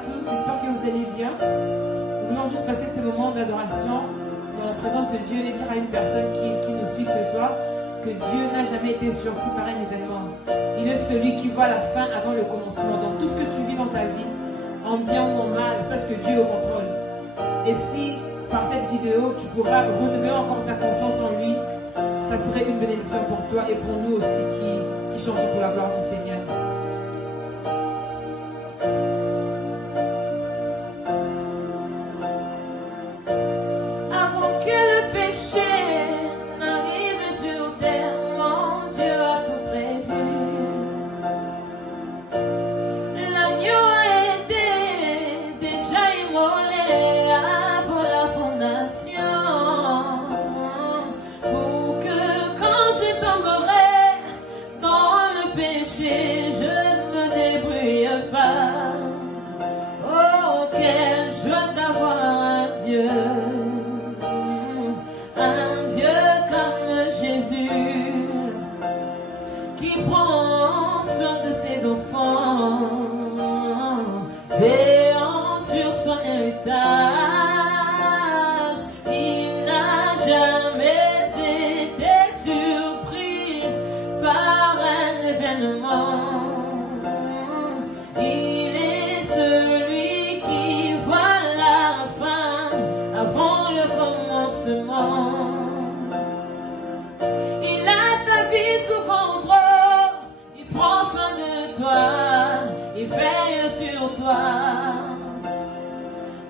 tous, j'espère que vous allez bien. Nous voulons juste passer ces moments d'adoration dans la présence de Dieu et dire à une personne qui nous suit ce soir que Dieu n'a jamais été surpris par un événement. Il est celui qui voit la fin avant le commencement. Donc tout ce que tu vis dans ta vie, en bien ou en mal, sache que Dieu est au contrôle. Et si par cette vidéo, tu pourras renouveler encore ta confiance en lui, ça serait une bénédiction pour toi et pour nous aussi qui chantons pour la gloire du Seigneur.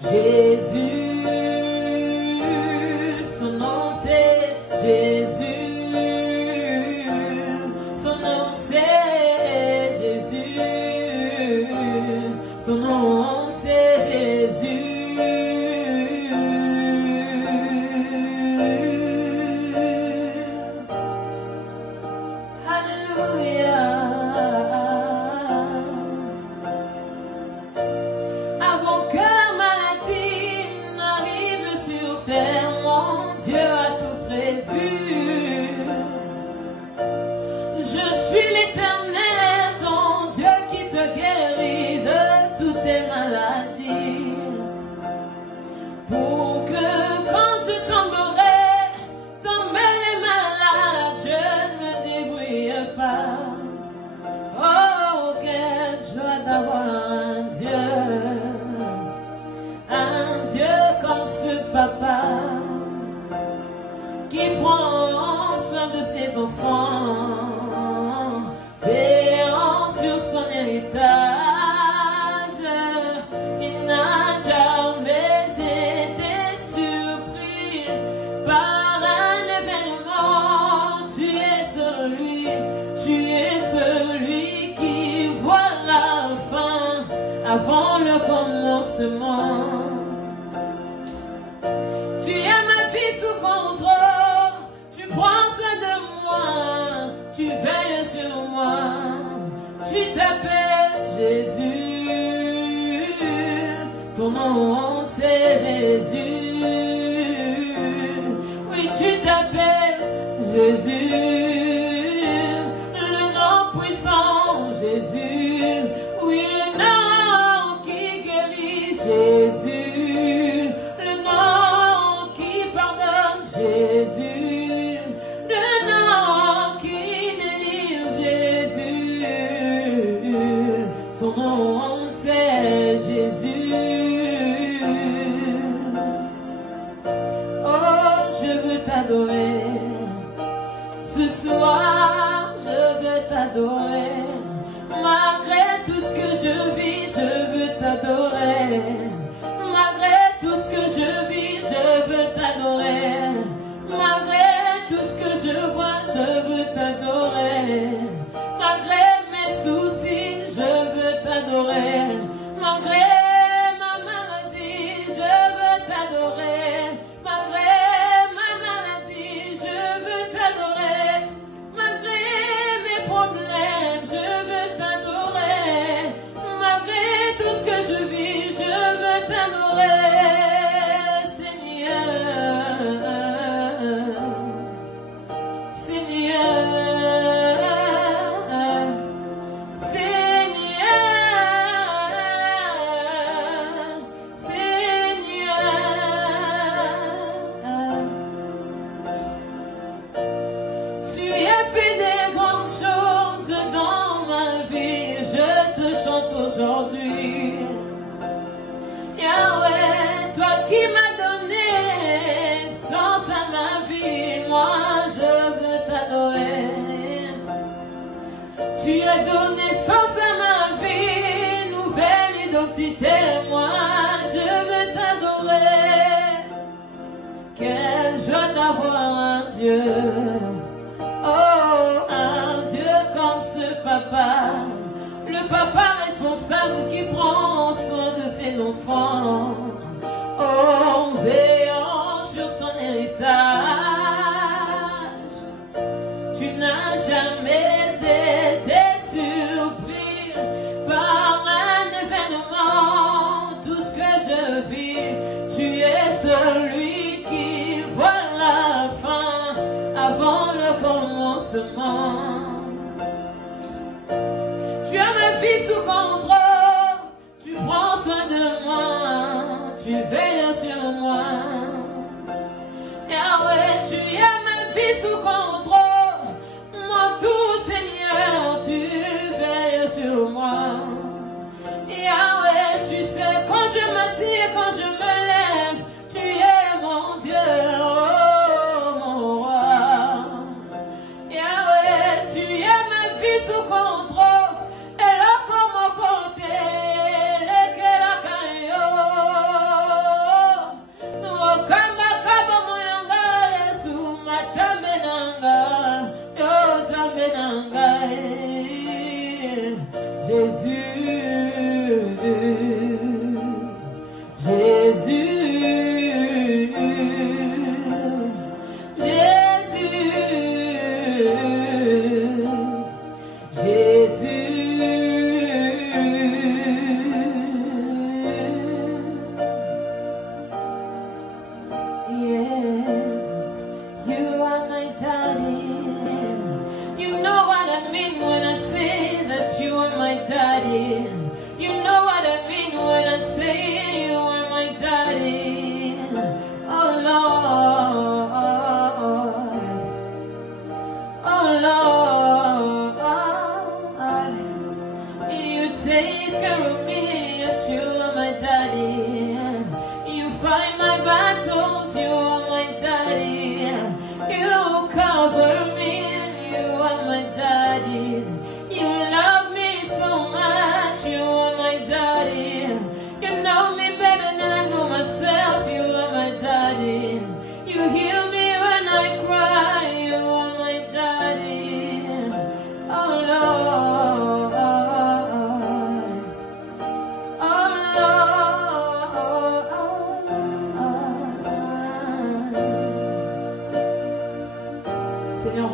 Jésus, son nom c'est Jésus, son nom c'est Jésus, son nom c'est Jésus. Alléluia. Papa qui prend soin de ses enfants, veillant sur son héritage. Il n'a jamais été surpris par un événement. Tu es celui qui voit la fin avant le commencement. Tu veilles sur moi, tu t'appelles Jésus, ton nom c'est Jésus, oui tu t'appelles Jésus, le nom puissant Jésus, oui le nom qui guérit Jésus, le nom qui pardonne Jésus. Son nom c'est Jésus. Oh, je veux t'adorer. Ce soir, je veux t'adorer. Malgré tout ce que je vis, je veux t'adorer. Malgré tout ce que je vis, je veux t'adorer. Malgré tout ce que je vois, je veux t'adorer. Malgré mes soucis, je veux t'adorer. Malgré ma maladie, je veux t'adorer. Malgré ma maladie, je veux t'adorer. Malgré mes problèmes, je veux t'adorer. Malgré tout ce que je vis, je veux t'adorer. aujourd'hui. Yahweh, toi qui m'as donné sens à ma vie, moi je veux t'adorer. Tu as donné sens à ma vie, nouvelle identité, moi je veux t'adorer. Quelle joie d'avoir un Dieu, oh un Dieu comme ce papa, le papa responsable qui prend soin de ses enfants, oh veillant sur son héritage. Tu n'as jamais été surpris par un événement, tout ce que je vis, tu es celui qui voit la fin avant le commencement. Tu as ma vie sous contrôle, tu prends soin de moi, tu veilles sur moi. Yahweh, tu as ma vie sous contrôle, mon tout Seigneur, tu veilles sur moi. Yahweh, tu sais quand je m'assieds, quand je me lève, tu es mon Dieu, oh mon roi. Yahweh, tu as ma vie sous contrôle, et là comme côté, les que la caillou, oh kama kama moyanga Yesu matamenanga, yo tamenanga, Jésus, Jésus.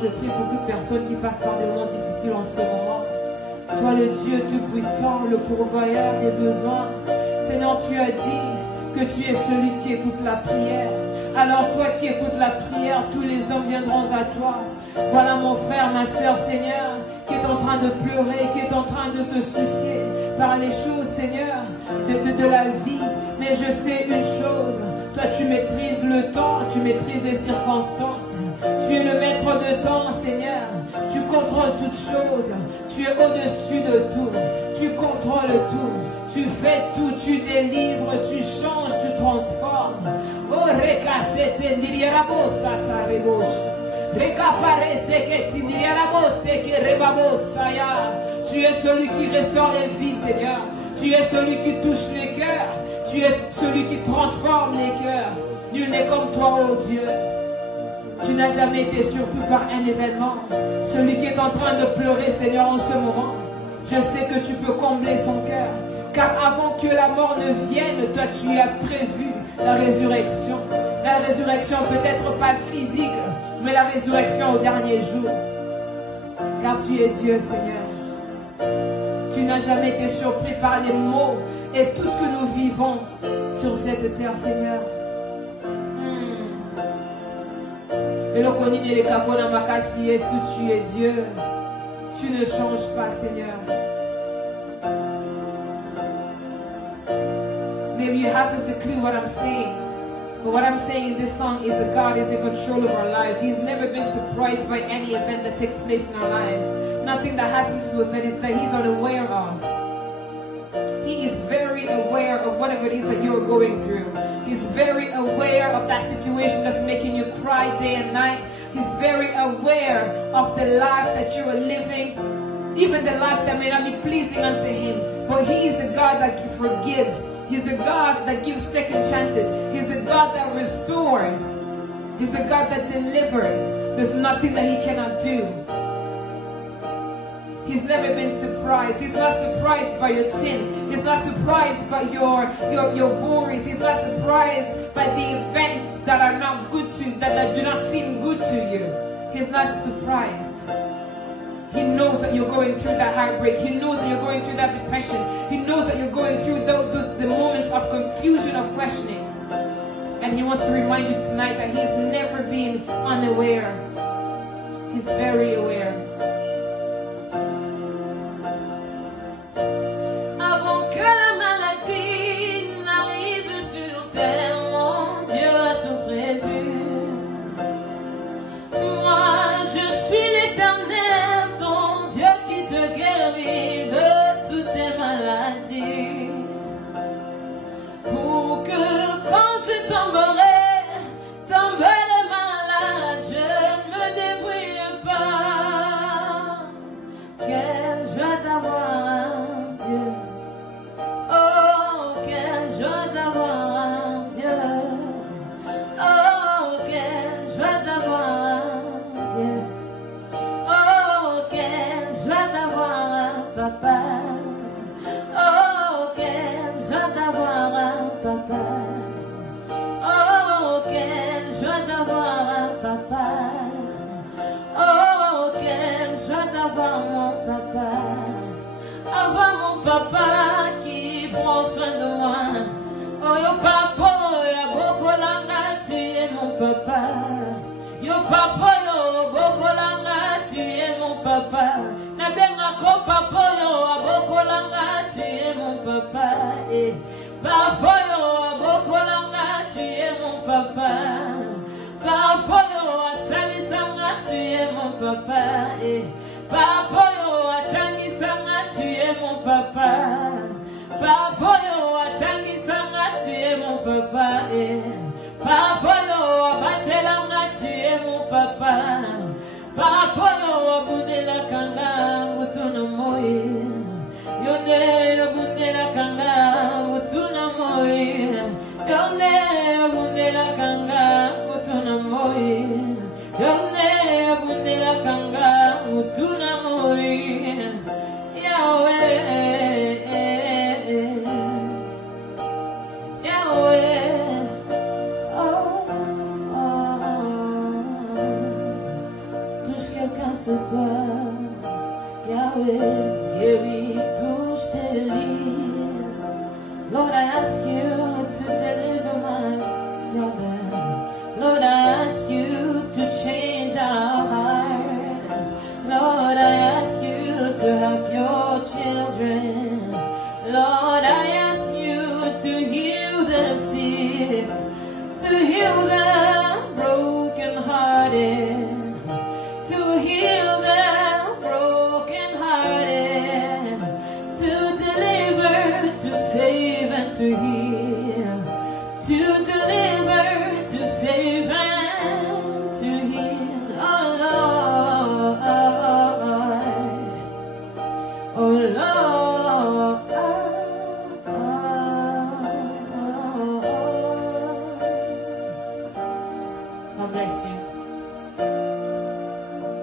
Je prie pour toute personne qui passe par des moments difficiles en ce moment. Toi le Dieu Tout-Puissant, le pourvoyeur des besoins. Seigneur, tu as dit que tu es celui qui écoute la prière. Alors toi qui écoutes la prière, tous les hommes viendront à toi. Voilà mon frère, ma soeur, Seigneur, qui est en train de pleurer, qui est en train de se soucier par les choses, Seigneur, de la vie. Mais je sais une chose, toi tu maîtrises le temps, tu maîtrises les circonstances. Tu es le maître de temps, Seigneur. Tu contrôles toutes choses. Tu es au-dessus de tout. Tu contrôles tout. Tu fais tout. Tu délivres. Tu changes. Tu transformes. Oh, rekasete ndiriarabosa tarebosha. Rekaparese ketindiriarabose kerebabosaya. Tu es celui qui restaure les vies, Seigneur. Tu es celui qui touche les cœurs. Tu es celui qui transforme les cœurs. Nul n'est comme toi, oh Dieu. Tu n'as jamais été surpris par un événement. Celui qui est en train de pleurer, Seigneur, en ce moment, je sais que tu peux combler son cœur. Car avant que la mort ne vienne, toi tu as prévu la résurrection. La résurrection peut-être pas physique, mais la résurrection au dernier jour. Car tu es Dieu, Seigneur. Tu n'as jamais été surpris par les maux et tout ce que nous vivons sur cette terre, Seigneur. Et le konine le kakona makasi Yesu, tu es Dieu. Tu ne changes pas, Seigneur. Maybe you haven't a clue what I'm saying. But what I'm saying in this song is that God is in control of our lives. He's never been surprised by any event that takes place in our lives. Nothing that happens to us that He's unaware of. whatever it is that you're going through. He's very aware of that situation that's making you cry day and night. He's very aware of the life that you are living, even the life that may not be pleasing unto Him. But He is a God that forgives. He's a God that gives second chances. He's a God that restores. He's a God that delivers. There's nothing that He cannot do. He's never been surprised. He's not surprised by your sin. He's not surprised by your worries. He's not surprised by the events that are not good to you, that do not seem good to you. He's not surprised. He knows that you're going through that heartbreak. He knows that you're going through that depression. He knows that you're going through the moments of confusion, of questioning. And He wants to remind you tonight that He's never been unaware. He's very aware. Papa qui prend soin de moi. Oh yo papa, yo bokolanga, tu es mon papa. Yo papa, yo bokolanga, tu es mon papa. Na benga ko papa, yo bokolanga, tu es mon papa. Papa, yo bokolanga, tu es mon papa. Papa, yo asalisanga, tu es mon papa. Papa, yo atangisanga, tu es mon papa. Papa, yo atangisanga, tu es mon papa. Papa, yo abatelanga, tu es mon papa. Papa, yo abundela kanga, mutuna moye. Yonde abundela kanga, mutuna moye. Yonde abundela kanga, mutuna moye. Yonde abundela kanga, mutuna moye. Yahweh, Yahweh, oh, oh. Touche quelqu'un ce soir, Yahweh, et oui, touche tes lits. Lord, I ask you to deliver my brother. Lord, I ask you to change our hearts. Lord, I ask you to have your children. Lord, I ask you to heal the sick, to heal the brokenhearted, to heal the brokenhearted, to deliver, to save, and to heal.